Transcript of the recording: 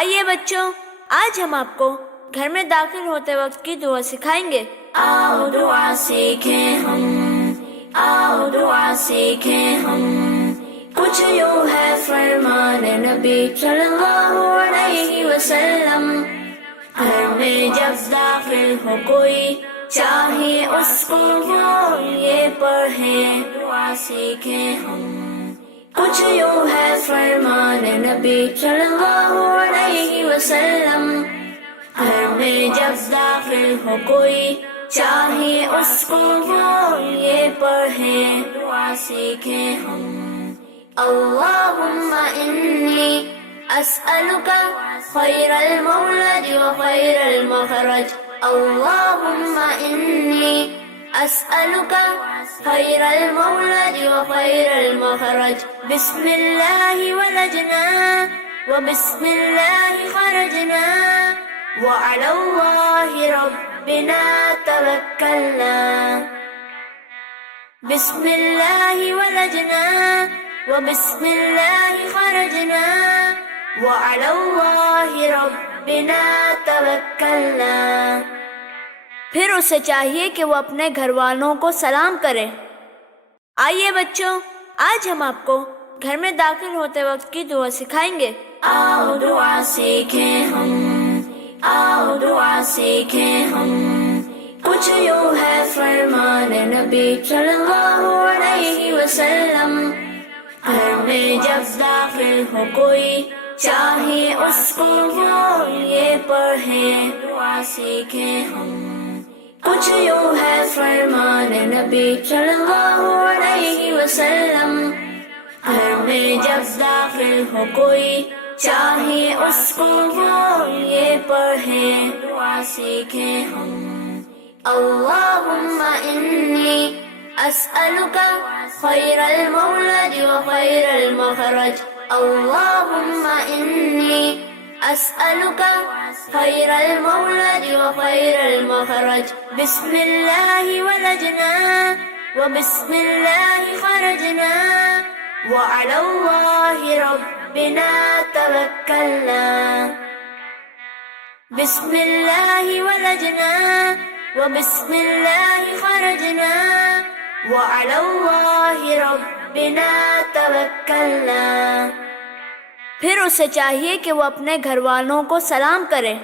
آئیے بچوں، آج ہم آپ کو گھر میں داخل ہوتے وقت کی دعا سکھائیں گے۔ آؤ دعا سیکھیں ہم، آؤ دعا سیکھیں ہم، کچھ یوں ہے فرمان نبی صلی اللہ علیہ وسلم، گھر میں جب داخل ہو کوئی چاہے اس کو وہ یہ پڑھیں دعا سیکھیں ہم، کچھ یوں ہے فرمان نبی صلی اللہ علیہ وسلم، گھر میں جب داخل ہو کوئی چاہے اس کو وہ یہ پڑھیں دعا سیکھیں ہم۔ اللہم انی اسألک خیر المولد و خیر المخرج، اللہم انی اسألک خیر المولد و خیر المخرج، بسم اللہ ولجنا و بسم اللہ خرجنا وعلی اللہ ربنا توکلنا، بسم اللہ ولجنا و بسم اللہ خرجنا وعلی اللہ ربنا توکلنا۔ پھر اسے چاہیے کہ وہ اپنے گھر والوں کو سلام کرے۔ آئیے بچوں، آج ہم آپ کو گھر میں داخل ہوتے وقت کی دعا سکھائیں گے۔ آؤ دعا سیکھیں ہم، آؤ دعا سیکھیں ہم، کچھ یوں ہے فرمان نبی صلی اللہ علیہ وسلم، گھر میں جب داخل ہو کوئی چاہے اس کو وہ یہ پڑھیں دعا سیکھیں ہم، کچھ یوں ہے فرمان نبی صلی اللہ علیہ وسلم، گھر میں جب داخل ہو کوئی چاہے اس کو وہ یہ پڑھیں دعا سیکھیں ہم۔ اللہم انی اسألک خیر المولد و خیر المخرج، اللہم انی اسألک خیر المولد و خیر المخرج، بسم اللہ ولجنا و بسم اللہ خرجنا وعلی اللہ ربنا توکلنا، بسم اللہ ولجنا و بسم اللہ خرجنا وعلی اللہ ربنا توکلنا۔ پھر اسے چاہیے کہ وہ اپنے گھر والوں کو سلام کرے۔